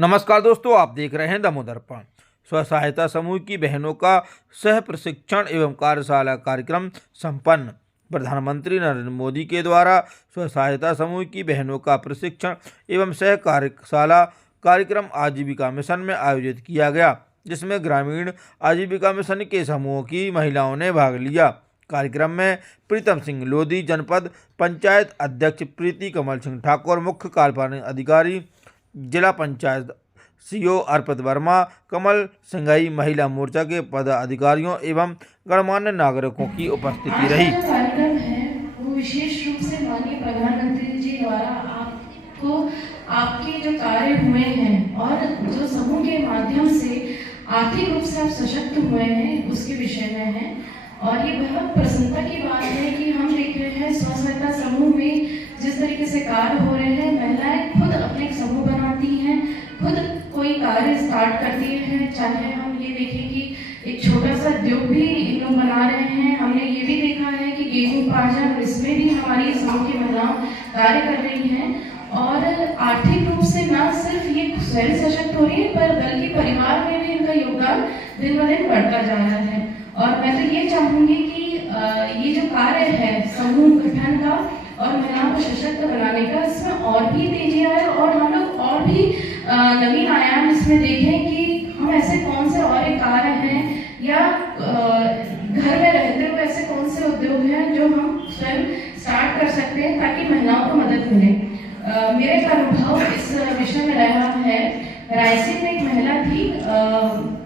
नमस्कार दोस्तों, आप देख रहे हैं दमोह दर्पण। स्व सहायता समूह की बहनों का सह प्रशिक्षण एवं कार्यशाला कार्यक्रम संपन्न। प्रधानमंत्री नरेंद्र मोदी के द्वारा स्व सहायता समूह की बहनों का प्रशिक्षण एवं सह कार्यशाला कार्यक्रम आजीविका मिशन में आयोजित किया गया, जिसमें ग्रामीण आजीविका मिशन के समूहों की महिलाओं ने भाग लिया। कार्यक्रम में प्रीतम सिंह लोधी, जनपद पंचायत अध्यक्ष प्रीति कमल सिंह ठाकुर, मुख्य कार्यपालन अधिकारी जिला पंचायत सीओ अर्पित वर्मा, कमल सिंघई, महिला मोर्चा के पदाधिकारियों एवं गणमान्य नागरिकों की उपस्थिति रही। आज का कार्यक्रम है वो विशेष रूप से माननीय प्रधानमंत्री जी द्वारा आपको आपके जो कार्य हुए हैं और जो समूह के माध्यम से आर्थिक रूप से आप सशक्त हुए हैं उसके विषय में है। और ये बहुत प्रसन्नता की बात है कि हम देख रहे हैं स्व सहायता समूह में जिस तरीके से कार्य हो रहे हैं, महिलाएं खुद अपने एक समूह बनाती हैं, खुद कोई कार्य स्टार्ट करती हैं। चाहे हम ये देखें कि एक छोटा सा उद्योग भी इन लोग बना रहे हैं। हमने ये भी देखा है कि गेहूं उपार्जन, इसमें भी हमारी समूह की महिलाएं कार्य कर रही हैं और आर्थिक रूप से न सिर्फ ये स्वयं सशक्त हो रही है पर बल्कि परिवार में भी इनका योगदान दिन ब दिन बढ़ता जा रहा है। और मैं तो ये चाहूंगी कि ये जो कार्य है समूह गठन का और महिलाओं को सशक्त बनाने का, इसमें और भी तेजी आए और हम लोग और भी नवीन आयाम इसमें देखें कि हम ऐसे कौन से और एक कार्य हैं या घर में रहते हुए ऐसे कौन से उद्योग हैं जो हम स्वयं स्टार्ट कर सकते हैं ताकि महिलाओं को मदद मिले। मेरा एक अनुभव इस विषय में रहा है। रायसेन में एक महिला थी,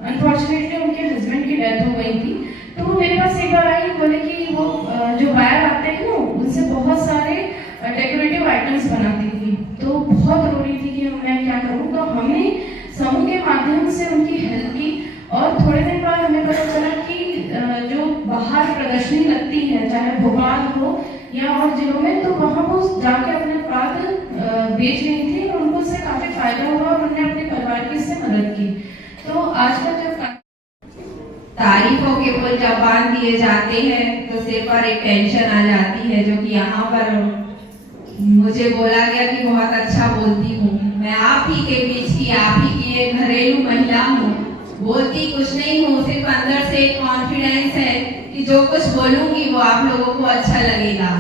अनफॉर्चुनेटली उनके हस्बैंड की डेथ हो गई थी, तो वो मेरे पास एक बार आई, बोले कि वो जो बायर आते हैं ना उनसे बहुत सारे डेकोरेटिव आइटम्स बनाती थी, तो बहुत रो रही थी कि मैं क्या करूं। तो हमने समूह के माध्यम से उनकी हेल्प की और थोड़े दिन बाद हमें पता चला कि जो बाहर प्रदर्शनी लगती है, चाहे भोपाल हो या और जिलों में, तो वहाँ वो जाके अपने उत्पाद बेच रही थी और उनको उससे काफी फायदा हुआ और उन्होंने अपने परिवार की इससे मदद की। तो आज का जो तारीफों के पुल जब बांध दिए जाते हैं तो सिर पर एक टेंशन आ जाती है, जो कि यहाँ पर मुझे बोला गया कि बहुत अच्छा बोलती हूँ। मैं आप ही के बीच की, आप ही की एक घरेलू महिला हूँ। बोलती कुछ नहीं हूँ, सिर्फ अंदर से एक कॉन्फिडेंस है कि जो कुछ बोलूंगी वो आप लोगों को अच्छा लगेगा।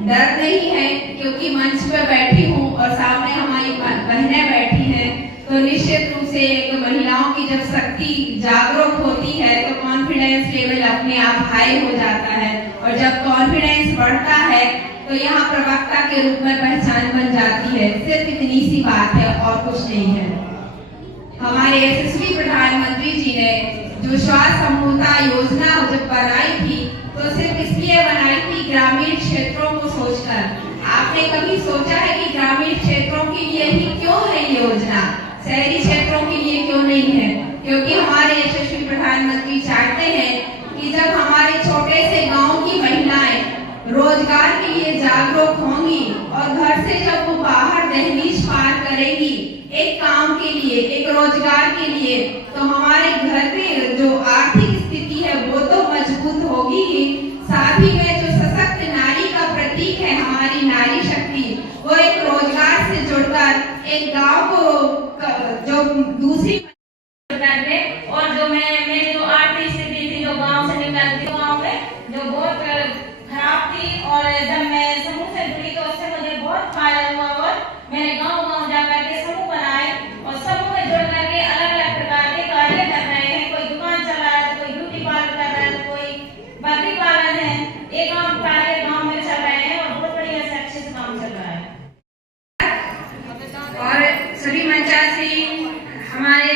डर नहीं है क्योंकि मंच पर बैठी हूँ और सामने हमारी बहनें बैठी हैं, तो निश्चित रूप से एक महिलाओं की जब शक्ति जागरूक होती है तो कॉन्फिडेंस लेवल अपने आप हाई हो जाता है और जब कॉन्फिडेंस बढ़ता है तो यहाँ प्रवक्ता के रूप में पहचान बन जाती है। सिर्फ इतनी सी बात है और कुछ नहीं है। हमारे यशस्वी प्रधानमंत्री जी ने जो स्व समूहता योजना जब बनाई थी तो सिर्फ इसलिए बनाई थी ग्रामीण क्षेत्रों को सोचकर। आपने कभी सोचा है कि ग्रामीण क्षेत्रों के लिए ही क्यों है ये योजना, शहरी क्षेत्रों के लिए क्यों नहीं है? क्योंकि हमारे यशस्वी प्रधानमंत्री चाहते हैं कि जब हमारे छोटे से गांव की महिलाएं रोजगार के लिए जागरूक होंगी और घर से जब वो बाहर दहलीज पार करेंगी एक काम के लिए, एक रोजगार के लिए, तो हमारे घर में जो आर्थिक स्थिति है वो तो मजबूत होगी ही, साथ ही में जो सशक्त नारी का प्रतीक है हमारी नारी शक्ति, वो एक रोजगार से जुड़कर एक गांव को जो दूसरी और जो मेरी जो आर्थिक स्थिति थी, जो गांव से निकलती गांव में जो बहुत खराब थी, और जब मैं समूह से जुड़ी तो उससे मुझे बहुत फायदा हुआ और मैंने गांव जाकर के समूह बनाए और समूह में जुड़ करके अलग अलग प्रकार के कार्य कर रहे हैं। कोई दुकान चला रहा है, कोई ब्यूटी पार्लर कर रहा है, कोई बकरी पालन है। एक कार्य गाँव में चल रहे हैं और बहुत बढ़िया से अच्छे से काम चल रहा है। और सभी मंचासी हमारे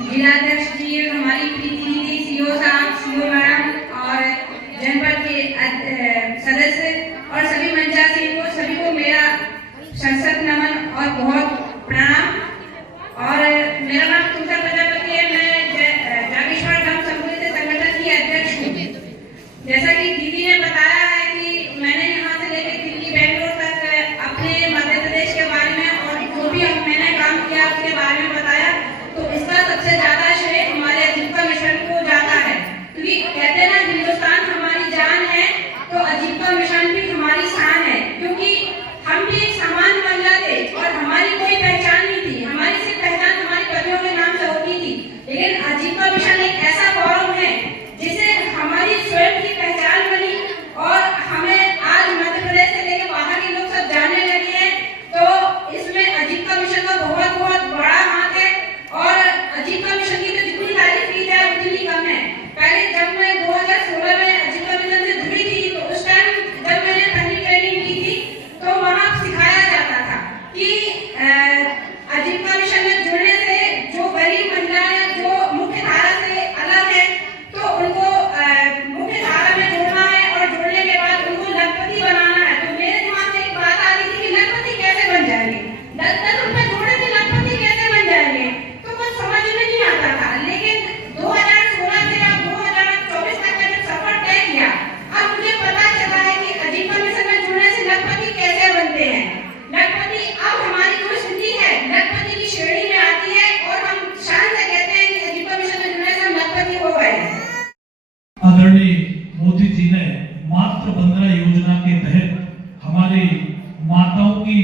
जिलाध्यक्ष जी, हमारी प्रीति दीदी, सीओ साहब, सीओ मैडम और जनपद के सदस्य और सभी मंचासी को, सभी को मेरा सशक्त नमन और बहुत प्रणाम। और मेरा नाम कुंतल प्रजापति है, मैं जागेश्वर धाम समूह संगठन की अध्यक्ष हूँ। जैसा कि दीदी ने बताया है कि मैंने यहाँ से लेकर दिल्ली, बेंगलोर तक अपने मध्य प्रदेश के बारे में और जो भी मैंने काम किया उसके बारे में बताया, तो इसका सबसे ज्यादा श्रेय हमारे आजीविका मिशन को जाता है। क्योंकि कहते हैं ना, हिंदुस्तान हमारी जान है तो आजीविका मिशन भी हमारी शान है। क्योंकि हम भी एक सामान्य महिला थे और हमारी कोई पहचान नहीं थी, हमारी आजीविका मिशन में जुड़ने से जो गरीब महिलाएं जो मुख्य धारा से अलग है, तो उनको मुख्य धारा में जोड़ना है और जोड़ने के बाद उनको लखपति बनाना है। तो मेरे दिमाग में एक बात आ रही थी कि लखपति कैसे बन जाएंगे, 10-10 रुपए जोड़े थे, लखपति कैसे बन जाएंगे, तो कुछ समझ में नहीं आता था। लेकिन 2016 से अब 2024 तक का जब सफर तय किया, अब मुझे पता चला है कि आजीविका मिशन में जुड़ने से लखपति कैसे बनते हैं। लखपति अब हमारी जो स्थिति है लखपति की श्रेणी में आती है और हम शान से कहते हैं कि आजीविका मिशन में जुड़ने से हम लखपति हो गए हैं। आदरणीय मोदी जी ने मातृ वंदना योजना के तहत हमारी माताओं की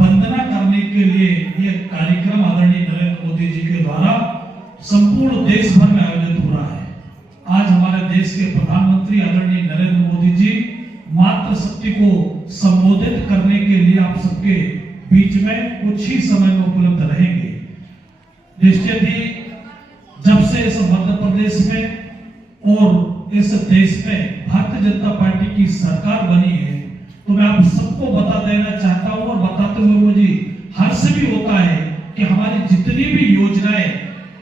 वंदना करने के लिए यह कार्यक्रम आदरणीय नरेंद्र मोदी जी के द्वारा संपूर्ण देश भर में आयोजित हो रहा है। आज हमारे देश के प्रधानमंत्री आदरणीय नरेंद्र मोदी जी मातृशक्ति को संबोधित करने के लिए आप सबके बीच में कुछ ही समय में उपलब्ध रहेंगे। निश्चित ही जब से इस मध्य प्रदेश में और इस देश में भारतीय जनता पार्टी की सरकार बनी है, तो मैं आप सबको बता देना चाहता हूं और बताते हुए मुझे हर्ष भी होता है कि हमारी जितनी भी योजनाएं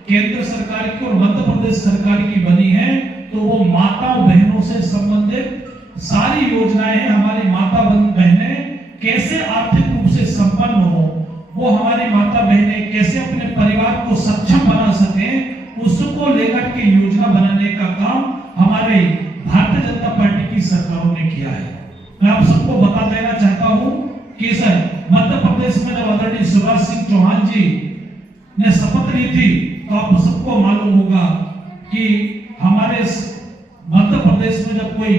केंद्र सरकार की और मध्य प्रदेश सरकार की बनी है, तो वो माताओं बहनों से संबंधित सारी योजनाएं हमारी माता बहनें कैसे आर्थिक रूप से संपन्न हो, वो हमारी माता बहनें कैसे अपने परिवार को सक्षम बना सकें, उसको लेकर के योजना बनाने का काम हमारे भारतीय जनता पार्टी की सरकारों ने किया है। मैं आप सबको बता देना चाहता हूं कि सर मध्य प्रदेश में जब आदरणीय शिवराज सिंह चौहान जी ने शपथ ली थी, तो आप सबको मालूम होगा कि हमारे मध्य प्रदेश में जब कोई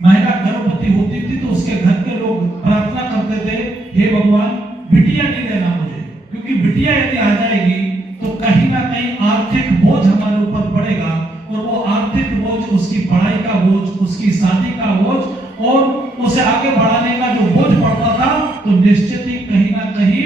महिला गर्भवती होती थी तो उसके घर के लोग प्रार्थना करते थे, हे भगवान बिटिया नहीं देना मुझे, क्योंकि बिटिया यदि आ जाएगी तो कहीं ना कहीं आर्थिक बोझ हमारे ऊपर पड़ेगा और वो आर्थिक बोझ, उसकी पढ़ाई का बोझ, उसकी शादी का बोझ और उसे आगे बढ़ाने का जो बोझ पड़ता था, तो निश्चित ही कहीं ना कहीं